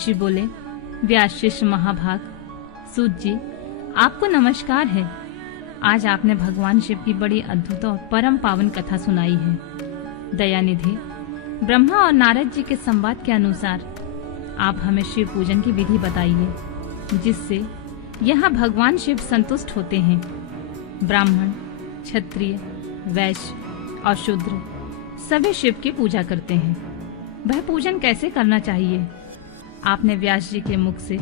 ऋषि बोले, व्यास शिष्य महाभाग, सूत जी, आपको नमस्कार है। आज आपने भगवान शिव की बड़ी अद्भुत और परम पावन कथा सुनाई है। दयानिधि, ब्रह्मा और नारद जी के संवाद के अनुसार आप हमें शिव पूजन की विधि बताइए, जिससे यहाँ भगवान शिव संतुष्ट होते हैं। ब्राह्मण, क्षत्रिय, वैश्य और शूद्र सभी शिव की पूजा करते हैं। वह पूजन कैसे करना चाहिए? आपने व्यास जी के मुख से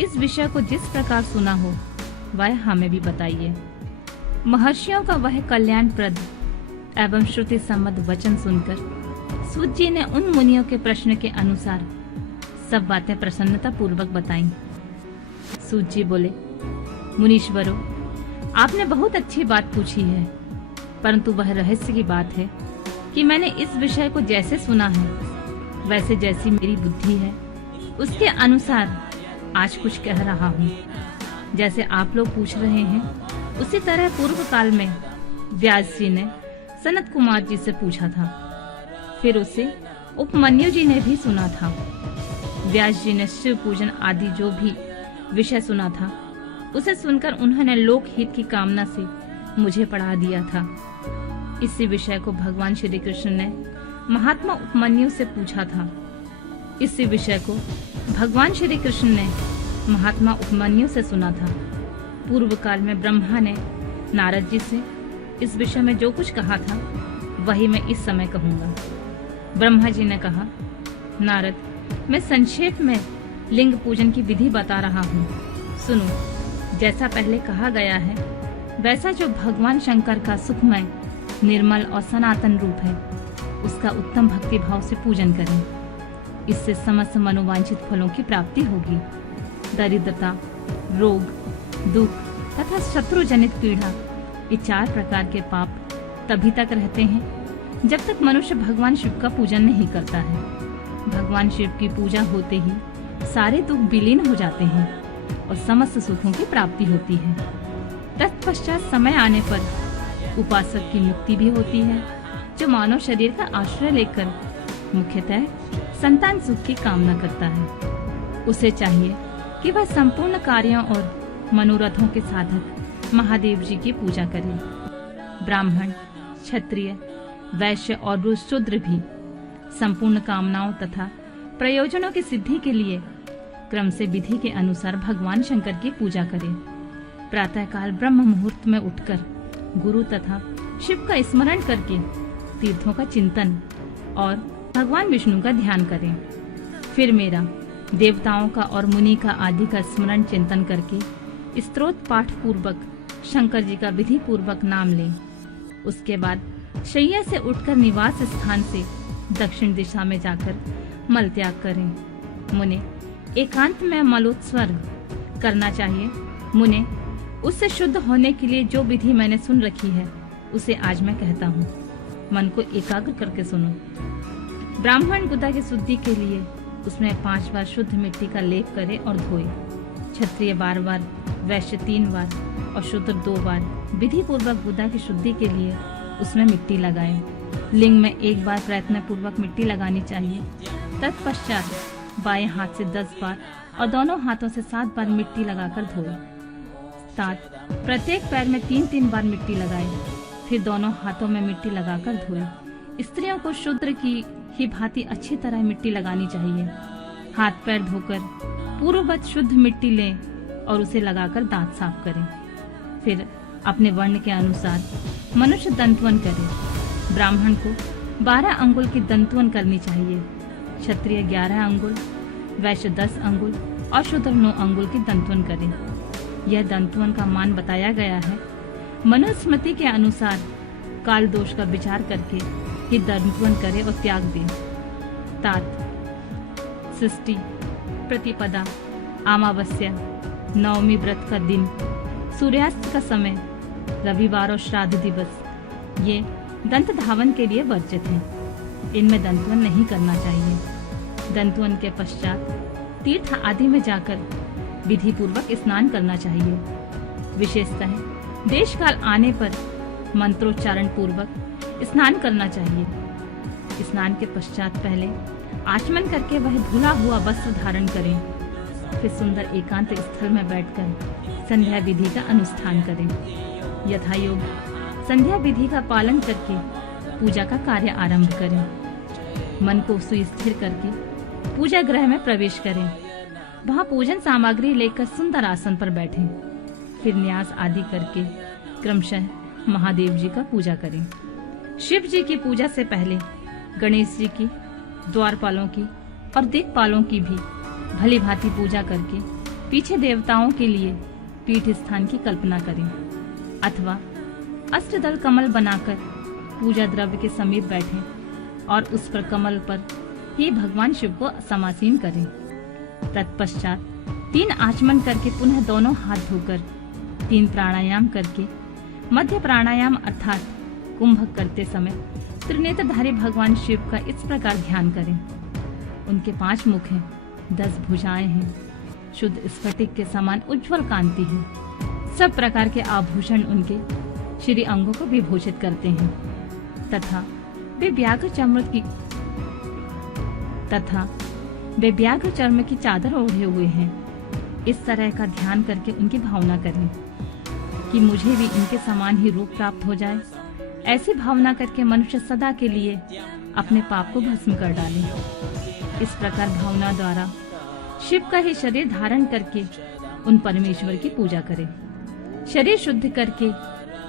इस विषय को जिस प्रकार सुना हो, वह हमें भी बताइए। महर्षियों का वह कल्याणप्रद एवं श्रुति सम्मत वचन सुनकर सूत जी ने उन मुनियों के प्रश्न के अनुसार सब बातें प्रसन्नता पूर्वक बताईं। सूत जी बोले, मुनीश्वरों, आपने बहुत अच्छी बात पूछी है, परंतु वह रहस्य की बात है कि मैंने इस विषय को जैसे सुना है, वैसे जैसी मेरी बुद्धि है, उसके अनुसार आज कुछ कह रहा हूँ। जैसे आप लोग पूछ रहे हैं, उसी तरह पूर्व काल में व्यास जी ने सनत कुमार जी से पूछा था। फिर उसे उपमन्यु जी ने भी सुना था। व्यास जी ने शिव पूजन आदि जो भी विषय सुना था, उसे सुनकर उन्होंने लोकहित की कामना से मुझे पढ़ा दिया था। इसी विषय को भगवान श्री कृष्ण ने महात्मा उपमन्यु से पूछा था। इसी विषय को भगवान श्री कृष्ण ने महात्मा उपमन्यु से सुना था। पूर्व काल में ब्रह्मा ने नारद जी से इस विषय में जो कुछ कहा था, वही मैं इस समय कहूंगा। ब्रह्मा जी ने कहा, नारद, मैं संक्षेप में लिंग पूजन की विधि बता रहा हूँ, सुनो। जैसा पहले कहा गया है, वैसा जो भगवान शंकर का सुखमय, निर्मल और सनातन रूप है, उसका उत्तम भक्ति भाव से पूजन करें। इससे समस्त मनोवांछित फलों की प्राप्ति होगी। दरिद्रता, रोग, दुख तथा शत्रु जनित पीड़ा, ये 4 प्रकार के पाप तभी तक रहते हैं जब तक मनुष्य भगवान शिव का पूजन नहीं करता है। भगवान शिव की पूजा होते ही सारे दुख विलीन हो जाते हैं और समस्त सुखों की प्राप्ति होती है। तत्पश्चात समय आने पर उपासक की मुक्ति भी होती है, जो मानव शरीर का आश्रय लेकर मुख्यतः संतान सुख की कामना करता है। उसे चाहिए कि वह संपूर्ण कार्यों और मनोरथों के साधक महादेव जी की पूजा करे। ब्राह्मण, क्षत्रिय, वैश्य और शूद्र भी संपूर्ण कामनाओं तथा प्रयोजनों की सिद्धि के लिए क्रम से विधि के अनुसार भगवान शंकर की पूजा करें। प्रातःकाल ब्रह्म मुहूर्त में उठकर गुरु तथा शिव का स्मरण करके तीर्थों का चिंतन और भगवान विष्णु का ध्यान करें। फिर मेरा, देवताओं का और मुनि का आदि का स्मरण चिंतन करके स्तोत्र पाठ पूर्वक शंकर जी का विधि पूर्वक नाम लें। उसके बाद शैया से उठकर निवास स्थान से दक्षिण दिशा में जाकर मल त्याग करें। मुने, एकांत में मलोत्सर्ग करना चाहिए। मुने, उससे शुद्ध होने के लिए जो विधि मैंने सुन रखी है, उसे आज मैं कहता हूँ। मन को एकाग्र करके सुनो। ब्राह्मण गुदा की शुद्धि के लिए उसमें 5 बार शुद्ध मिट्टी का लेप करे और धोए। क्षत्रिय 12 बार, वैश्य 3 बार और शूद्र 2 बार विधि पूर्वक गुदा की शुद्धि के लिए उसमें मिट्टी लगाए। लिंग में 1 बार प्रयत्न पूर्वक मिट्टी लगानी चाहिए। तत्पश्चात बाएं हाथ से 10 बार और दोनों हाथों से 7 बार मिट्टी लगाकर धोए। प्रत्येक पैर में 3-3 बार मिट्टी लगाए। फिर दोनों हाथों में मिट्टी लगाकर धोए। स्त्रियों को शूद्र की ही भांति अच्छी तरह मिट्टी लगानी चाहिए। हाथ पैर धोकर पूर्ववत शुद्ध मिट्टी लें और उसे लगाकर दांत साफ करें। फिर अपने वर्ण के अनुसार मनुष्य दंतवन करे। ब्राह्मण को 12 अंगुल की दंतवन करनी चाहिए। क्षत्रिय 11 अंगुल, वैश्य 10 अंगुल और शूद्र 9 अंगुल की दंतवन करे। यह दंतवन का मान बताया गया है। मनुस्मृति के अनुसार काल दोष का विचार करके ही दंतवन करे और त्याग दे। तात, षष्ठी, प्रतिपदा, अमावस्या, नवमी व्रत का दिन, सूर्यास्त का समय, रविवार और श्राद्ध दिवस, ये दंत धावन के लिए वर्जित हैं। इनमें दंतवन नहीं करना चाहिए। दंतवन के पश्चात तीर्थ आदि में जाकर विधि पूर्वक स्नान करना चाहिए। विशेषतः देश काल आने पर मंत्रोच्चारण पूर्वक स्नान करना चाहिए। स्नान के पश्चात पहले आचमन करके वह धुला हुआ वस्त्र धारण करें। फिर सुंदर एकांत स्थल में बैठकर संध्या विधि का अनुष्ठान करें। यथायोग संध्या विधि का पालन करके पूजा का कार्य आरंभ करें। मन को सुस्थिर करके पूजा गृह में प्रवेश करें। वहां पूजन सामग्री लेकर सुंदर आसन पर बैठें। फिर न्यास आदि करके क्रमशः महादेव जी का पूजा करें। शिव जी की पूजा से पहले गणेश जी की, द्वारपालों की और दिक्पालों की भी भली भांति पूजा करके पीछे देवताओं के लिए पीठ स्थान की कल्पना करें अथवा अष्टदल कमल बनाकर पूजा द्रव्य के समीप बैठें और उस पर कमल पर ही भगवान शिव को समासीन करें। तत्पश्चात 3 आचमन करके पुनः दोनों हाथ धोकर 3 प्राणायाम करके मध्य प्राणायाम अर्थात कुंभक करते समय त्रिनेत्रधारी भगवान शिव का इस प्रकार ध्यान करें। उनके 5 मुख हैं, 10 भुजाएं हैं, शुद्ध स्फटिक के समान उज्जवल कांति है। सब प्रकार के आभूषण उनके श्री अंगों को विभूषित करते हैं तथा वे व्याघ्र चर्म की चादर ओढ़े हुए हैं। इस तरह का ध्यान करके उनकी भावना करें कि मुझे भी इनके समान ही रूप प्राप्त हो जाए। ऐसी भावना करके मनुष्य सदा के लिए अपने पाप को भस्म कर डाले। इस प्रकार भावना द्वारा शिव का ही शरीर धारण करके उन परमेश्वर की पूजा करें। शरीर शुद्ध करके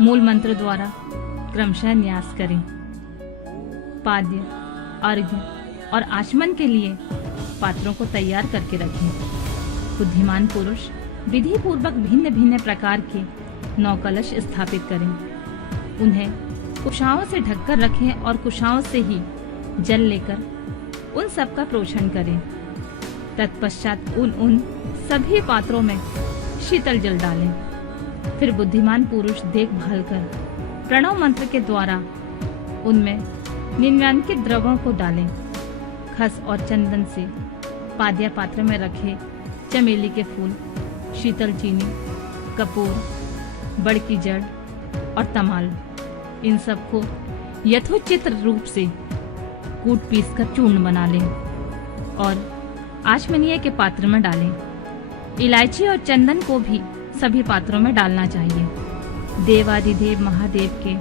मूल मंत्र द्वारा क्रमशः न्यास करें। पाद्य, अर्घ्य और आचमन के लिए पात्रों को तैयार करके रखें। बुद्धिमान पुरुष विधि पूर्वक भिन्न भिन्न प्रकार के 9 कलश स्थापित करें। उन्हें कुशाओं से ढककर रखें और कुशाओं से ही जल लेकर उन सब का प्रोक्षण करें। तत्पश्चात उन सभी पात्रों में शीतल जल डालें। फिर बुद्धिमान पुरुष देखभाल कर प्रणव मंत्र के द्वारा उनमें 99 द्रवों को डालें। खस और चंदन से पाद्या पात्र में रखे चमेली के फूल, शीतल चीनी, कपूर, बड़ की जड़ और तमाल, इन सब को यथोचित रूप से कूट पीस कर चूर्ण बना लें और आचमनीय के पात्र में डालें। इलायची और चंदन को भी सभी पात्रों में डालना चाहिए। देवादिदेव महादेव के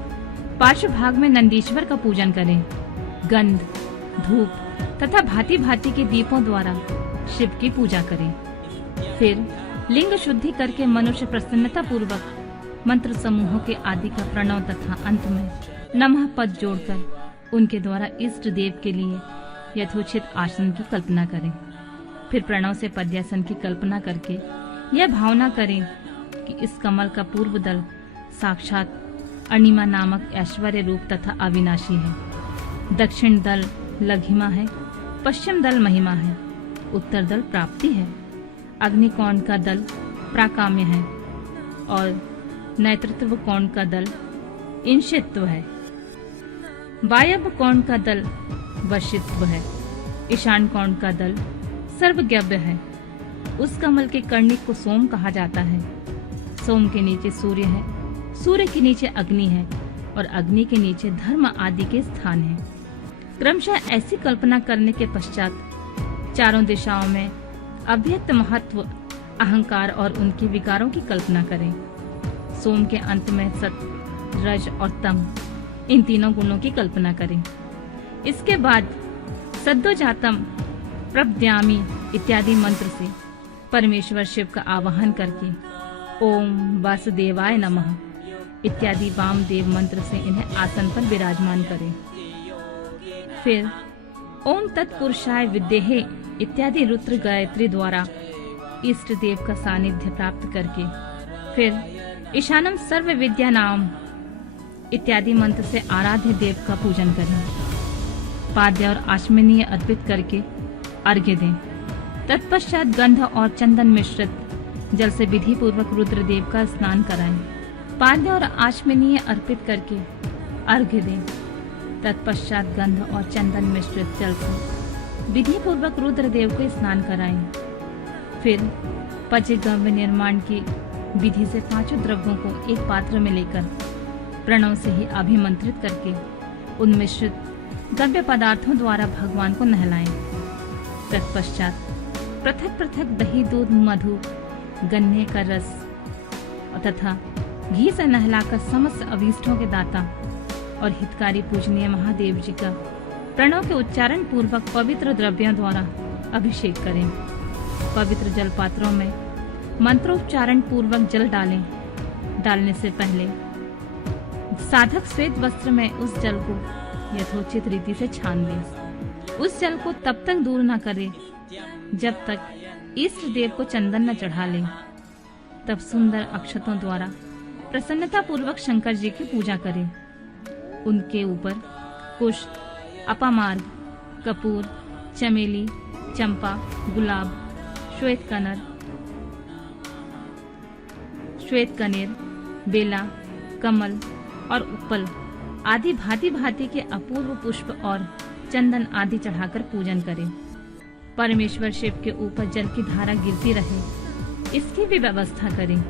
पार्श्व भाग में नंदीश्वर का पूजन करें। गंध, धूप तथा भांति भांति के दीपों द्वारा शिव की पूजा करें। फिर लिंग शुद्धि करके मनुष्य प्रसन्नता पूर्वक मंत्र समूहों के आदि का प्रणव तथा अंत में नमः पद जोड़कर उनके द्वारा इष्ट देव के लिए यथोचित आसन की कल्पना करें। फिर प्रणव से पद्यासन की कल्पना करके यह भावना करें कि इस कमल का पूर्व दल साक्षात अणिमा नामक ऐश्वर्य रूप तथा अविनाशी है। दक्षिण दल लघिमा है, पश्चिम दल महिमा है, उत्तर दल प्राप्ति है, अग्निकोण का दल प्राकाम्य है और नेतृत्व कोण का दल इंशित्व है। वायव्य कोण का दल वशित्व है। ईशान कोण का दल सर्वज्ञव्य है। उस कमल के कर्णिक को सोम कहा जाता है। सोम के नीचे सूर्य है, सूर्य के नीचे अग्नि है और अग्नि के नीचे धर्म आदि के स्थान है। क्रमशः ऐसी कल्पना करने के पश्चात चारों दिशाओं में अव्यक्त महत्व, अहंकार और उनके विकारों की कल्पना करें। सोम के अंत में सत, रज और तम, इन तीनों गुणों की कल्पना करें। इसके बाद सद्योजातम, प्रपद्यामि इत्यादि मंत्र से परमेश्वर शिव का आवाहन करके ओम वासुदेवाय नमः इत्यादि वामदेव मंत्र से इन्हें आसन पर विराजमान करें। फिर ओम तत्पुरुषाय विद्महे इत्यादि रुद्र गायत्री द्वारा इष्ट देव का सानिध्य प्राप्त करके फिर ईशानम सर्व विद्या नाम इत्यादि मंत्र से आराध्य देव का पूजन करें। पाद्य और आचमनीय अर्पित करके अर्घ्य दें। तत्पश्चात गंध और चंदन मिश्रित जल से विधि पूर्वक रुद्र देव का स्नान कराएं। पाद्य और आचमनीय अर्पित करके अर्घ्य दें। तत्पश्चात गंध और चंदन मिश्रित जल से विधि पूर्वक रुद्र देव को स्नान कराएं। फिर पंचगव्य निर्माण की विधि से 5 द्रव्यों को एक पात्र में लेकर प्रणव से ही अभिमंत्रित करके उन मिश्रित गव्य पदार्थों द्वारा भगवान को नहलाएं। तत्पश्चात पृथक पृथक दही, दूध, मधु, गन्ने का रस तथा घी से नहलाकर समस्त अभीष्टों के दाता और हितकारी पूजनीय महादेव जी का प्रणव के उच्चारण पूर्वक पवित्र द्रव्यों द्वारा अभिषेक करें। पवित्र जल पात्रों में मंत्रोच्चारण पूर्वक जल डालें। डालने से पहले साधक श्वेत वस्त्र में उस जल को यथोचित रीति से छान लें। उस जल को तब तक दूर न करें जब तक इष्ट देव को चंदन न चढ़ा लें। तब सुंदर अक्षतों द्वारा प्रसन्नता पूर्वक शंकर जी की पूजा करें। उनके ऊपर कुश, अपामार्ग, कपूर, चमेली, चंपा, गुलाब, श्वेत कनेर, बेला, कमल और उपल आदि भांति भांति के अपूर्व पुष्प और चंदन आदि चढ़ाकर पूजन करें। परमेश्वर शिव के ऊपर जल की धारा गिरती रहे, इसकी भी व्यवस्था करें।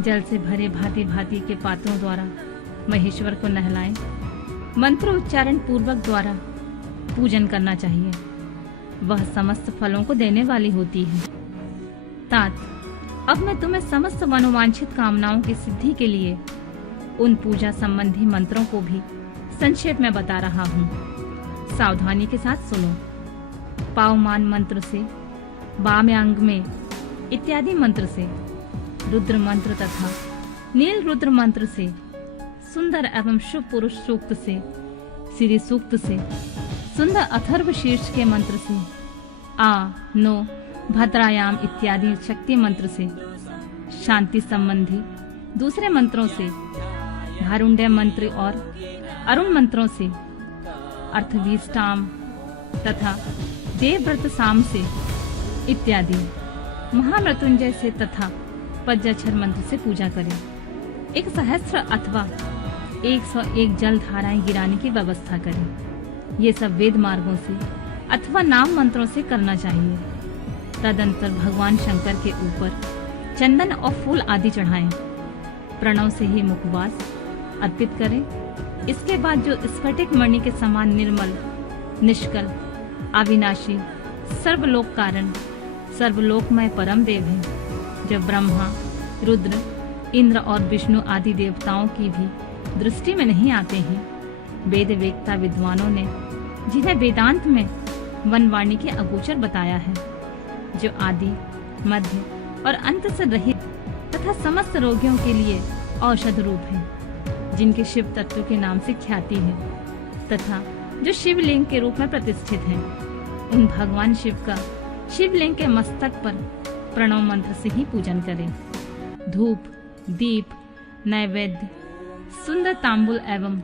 जल से भरे भांति भांति के पात्रों द्वारा महेश्वर को नहलाएं। मंत्र उच्चारण पूर्वक द्वारा पूजन करना चाहिए। वह समस्त फलों को देने वाली होती है। तात, अब मैं तुम्हें समस्त मनोवांछित कामनाओं की सिद्धि के लिए उन पूजा संबंधी मंत्रों को भी संक्षेप में बता रहा हूँ। सावधानी के साथ सुनो। पावमान मंत्र से, वाम्यांग में इत्यादि मंत्र से, रुद्र मंत्र तथा नील रुद्र मंत्र से, सुंदर एवं शुभ पुरुष सूक्त से, श्री सूक्त से, सुंदर अथर्व शीर्ष के मंत्र से, आ, नो, भद्रायाम इत्यादि शक्ति मंत्र से, शांति संबंधी दूसरे मंत्रों से, भारुण्डय मंत्र और अरुण मंत्रों से, अर्थवीष्टाम तथा देवव्रत साम से इत्यादि महामृत्युंजय से तथा पंचाक्षर मंत्र से पूजा करें। 1 सहस्त्र अथवा 101 जल धाराएं गिराने की व्यवस्था करें। ये सब वेद मार्गों से अथवा नाम मंत्रों से करना चाहिए। तदंतर भगवान शंकर के ऊपर चंदन और फूल आदि चढ़ाएं। प्रणव से ही मुखवास अर्पित करें। इसके बाद जो स्फटिक मणि के समान निर्मल, निष्कल, अविनाशी, सर्वलोक कारण, सर्वलोकमय परम देव है, जो ब्रह्मा, रुद्र, इंद्र और विष्णु आदि देवताओं की भी दृष्टि में नहीं आते हैं। वेद वेत्ता विद्वानों ने जिन्हें वेदांत में वनवाणी के अगोचर बताया है, जो आदि, मध्य और अंत से रहित तथा समस्त रोगियों के लिए औषध रूप है, जिनके शिव तत्व के नाम से ख्याति है तथा जो शिवलिंग के रूप में प्रतिष्ठित है। उन भगवान शिव का शिवलिंग के मस्तक पर प्रणव मंत्र से ही पूजन करें। धूप, दीप, नैवेद्य, सुंदर तांबुल एवं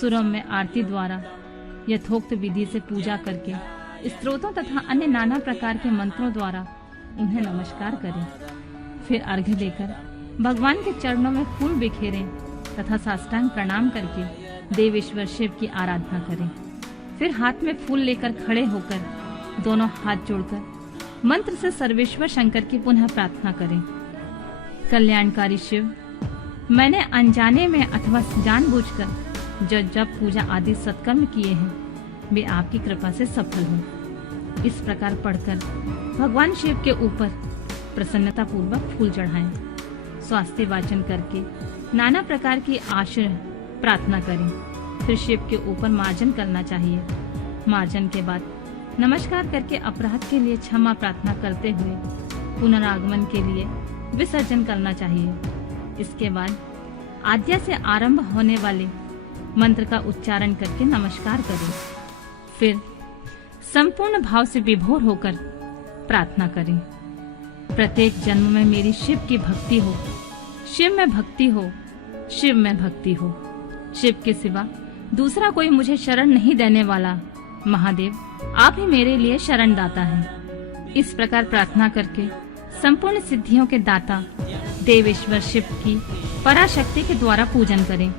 सुरम्य आरती द्वारा यथोक्त विधि से पूजा करके स्तोत्रों तथा अन्य नाना प्रकार के मंत्रों द्वारा उन्हें नमस्कार करें। फिर अर्घ्य देकर भगवान के चरणों में फूल बिखेरें तथा साष्टांग प्रणाम करके देवेश्वर शिव की आराधना करें। फिर हाथ में फूल लेकर खड़े होकर दोनों हाथ जोड़कर मंत्र से सर्वेश्वर शंकर की पुनः प्रार्थना करें। कल्याणकारी शिव, मैंने अनजाने में अथवा जानबूझकर जब पूजा आदि सत्कर्म किए हैं, वे आपकी कृपा से सफल हों। इस प्रकार पढ़कर भगवान शिव के ऊपर प्रसन्नता पूर्वक फूल चढ़ाएं। स्वास्थ्य वाचन करके नाना प्रकार की आश्रय प्रार्थना करें। फिर शिव के ऊपर मार्जन करना चाहिए। मार्जन के बाद नमस्कार करके अपराध के लिए क्षमा प्रार्थना करते हुए पुनरागमन के लिए विसर्जन करना चाहिए। इसके बाद आद्या से आरंभ होने वाले मंत्र का उच्चारण करके नमस्कार करें। फिर संपूर्ण भाव से विभोर होकर प्रार्थना करें। प्रत्येक जन्म में मेरी शिव की भक्ति हो, शिव में भक्ति हो, शिव में भक्ति हो। शिव के सिवा दूसरा कोई मुझे शरण नहीं देने वाला। महादेव, आप ही मेरे लिए शरण दाता हैं। इस प्रकार प्रार्थना करके संपूर्ण सिद्धियों के दाता देवेश्वर शिव की पराशक्ति के द्वारा पूजन करें।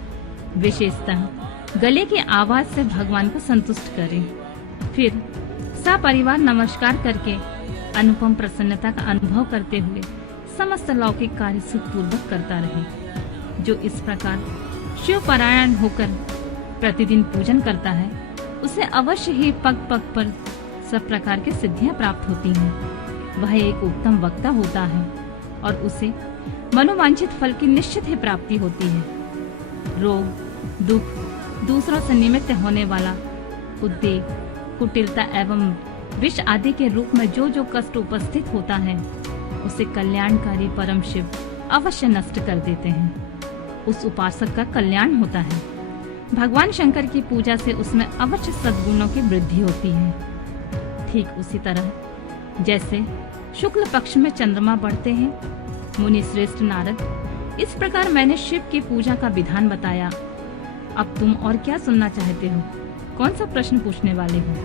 विशेषतः गले की आवाज से भगवान को संतुष्ट करें। फिर सपरिवार नमस्कार करके अनुपम प्रसन्नता का अनुभव करते हुए समस्त लौकिक कार्य सुखपूर्वक करता रहे। जो इस प्रकार शिव परायण होकर प्रतिदिन पूजन करता है, उसे अवश्य ही पग पग पर सब प्रकार की सिद्धियां प्राप्त होती हैं। वह एक उत्तम वक्ता होता है और उसे मनोवांछित फल की निश्चित ही प्राप्ति होती है। रोग, दुख, दूसरों से निमित्त होने वाला उद्वेग, कुटिलता एवं विष आदि के रूप में जो जो कष्ट उपस्थित होता है, उसे कल्याणकारी परम शिव अवश्य नष्ट कर देते हैं। उस उपासक का कल्याण होता है। भगवान शंकर की पूजा से उसमें अवश्य सद्गुणों की वृद्धि होती है। ठीक उसी तरह जैसे शुक्ल पक्ष में चंद्रमा बढ़ते हैं, मुनि श्रेष्ठ नारद, इस प्रकार मैंने शिव की पूजा का विधान बताया। अब तुम और क्या सुनना चाहते हो? कौन सा प्रश्न पूछने वाले हो?